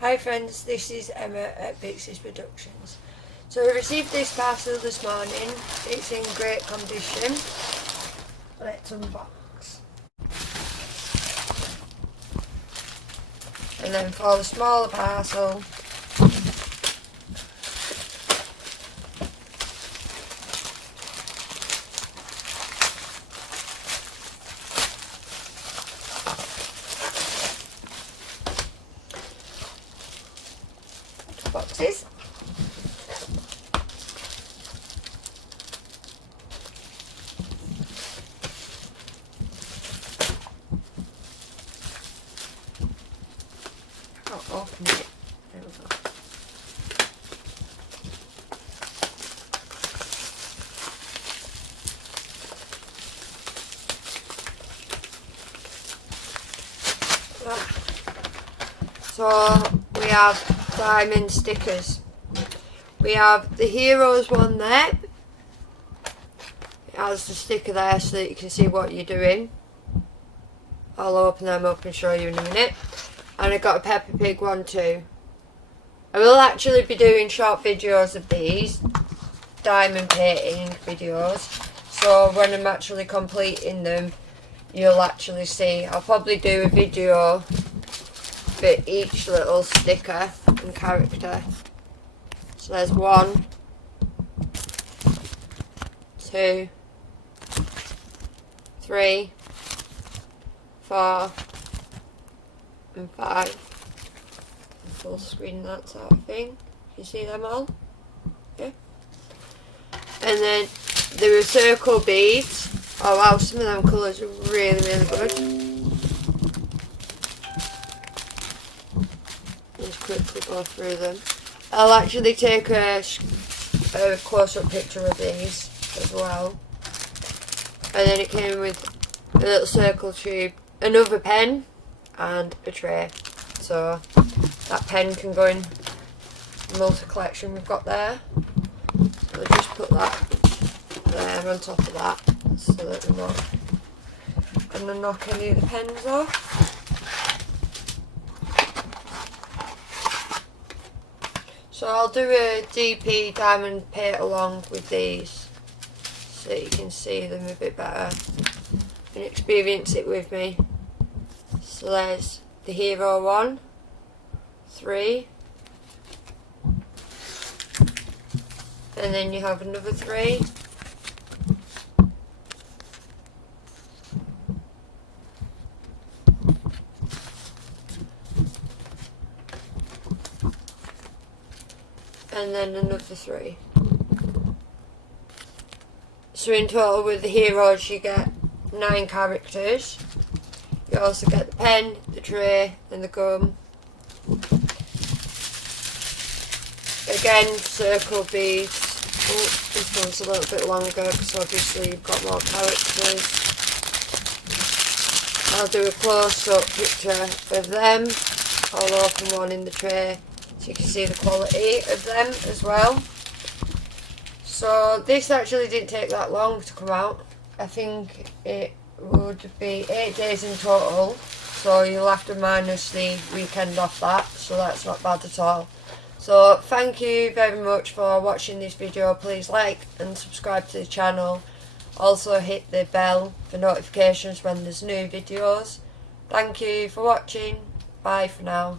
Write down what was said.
Hi friends, this is Emma at Pixies Productions. So I received this parcel this morning. It's in great condition. Let's unbox. And then for the smaller parcel, boxes. I'll open it. There we go. So we have diamond stickers. We have the Heroes one there. It has the sticker there so that you can see what you're doing. I'll open them up and show you in a minute. And I got a Peppa Pig one too. I will actually be doing short videos of these diamond painting videos, so when I'm actually completing them you'll actually see. I'll probably do a video for each little sticker and character. So there's 1, 2, 3, 4 and 5. Full screen that sort of thing. You see them all? Yeah. And then there are circle beads. Oh wow, some of them colours are really good. Just quickly go through them. I'll actually take a close-up picture of these as well. And then it came with a little circle tube, another pen and a tray. So that pen can go in the multi-collection we've got there. So we'll just put that there on top of that so that we're not going to knock any of the pens off. So I'll do a DP diamond paint along with these so that you can see them a bit better and experience it with me. So there's the Hero one, 3, and then you have another 3, and then another 3. So in total with the Heroes you get 9 characters. You also get the pen, the tray and the gum. Again, circle beads. Oh, this one's a little bit longer because obviously you've got more characters. I'll do a close-up picture of them. I'll open one in the tray so you can see the quality of them as well. So this actually didn't take that long to come out. I think it would be 8 days in total, so you'll have to minus the weekend off that, so that's not bad at all. So thank you very much for watching this video. Please like and subscribe to the channel. Also hit the bell for notifications when there's new videos. Thank you for watching. Bye for now.